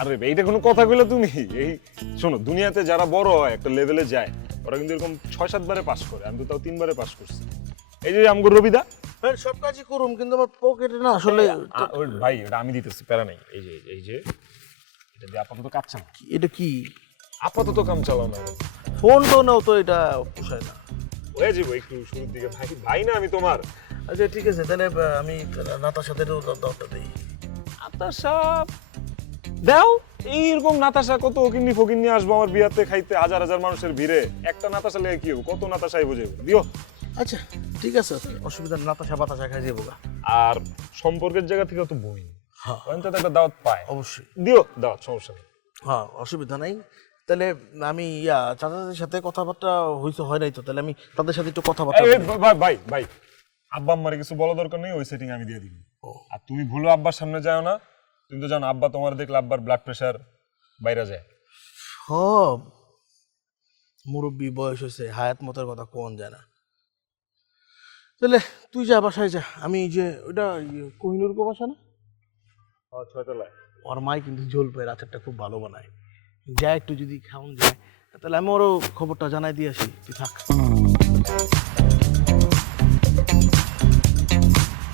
আরে এইটা কোনো কথা কইলা তুমি? এই শোনো, দুনিয়াতে যারা বড় হয় একটা লেভেলে যায় ওরা কিন্তু এরকম 6-7 বারে পাস করে, আমি তো তাও 3 বারে পাস করছি। এই যে আমগো রবিদা, সব কাজই করুম কিন্তু আমার পকেটে না আসলে ওই ভাই ওটা আমি দিতেছি, প্যারা নাই। এই যে এটা দিয়ে আপাতত কাজ চালাও, এটা কি আপাতত কাম চালাও না। ফোন তো নাও তো, এটা পোষায় না। হয়ে যাবো একটু শুরুর দিকে। ভাই ভাই না আমি তোমার। আচ্ছা ঠিক আছে, তাহলে আমি নাতার সাথে দরটা দিই। নাতাশা দাও, এইরকম নাতাশা কত ওকিন্নি ফকিন্নি আসবো আমার বিয়াতে খাইতে, হাজার হাজার মানুষের ভিড়ে। একটা নাতাশা লেগে কি হবে? কত নাতাশাই বুঝে দিও। আচ্ছা ঠিক আছে, অসুবিধা নাতাশা বাতাসা খাই যাবো গা। আর সম্পর্কের জায়গা থেকে তো বই হ্যাঁ অন্তত একটা দাওয়াত পায়, অবশ্যই। দিও দাওয়াত, সমস্যা নেই। হ্যাঁ অসুবিধা নাই। তাহলে আমি চাচাদের সাথে কথাবার্তা হয় নাই তো, তাহলে আমি তাদের সাথে একটু কথাবার্তা এই, বলি। ভাই ভাই ভাই, আব্বা আম্মারে কিছু বলা দরকার নেই, ওই সেটিং আমি দিয়ে দিব। আর তুমি ভুলো আব্বার সামনে যাও না। তুমি তো জানো আব্বা তোমার দেখলে আব্বার ব্লাড প্রেশার বাইরে যায়। হ, মুরব্বী বয়স হয়েছে, হায়াত মতের কথা কোন যায় না। তাহলে তুই যা বাসায় যা, আমি এই যে ওটা কোহিনুর কো বাসা না, ছয়তলায়। ওর মাই কিন্তু ঝোল পেয়ে আচারটা খুব ভালো বানায়, যা একটু যদি খাওয়ান যায় তাহলে আমি ওরও খবরটা জানাই দিয়ে আসি, তুই থাক।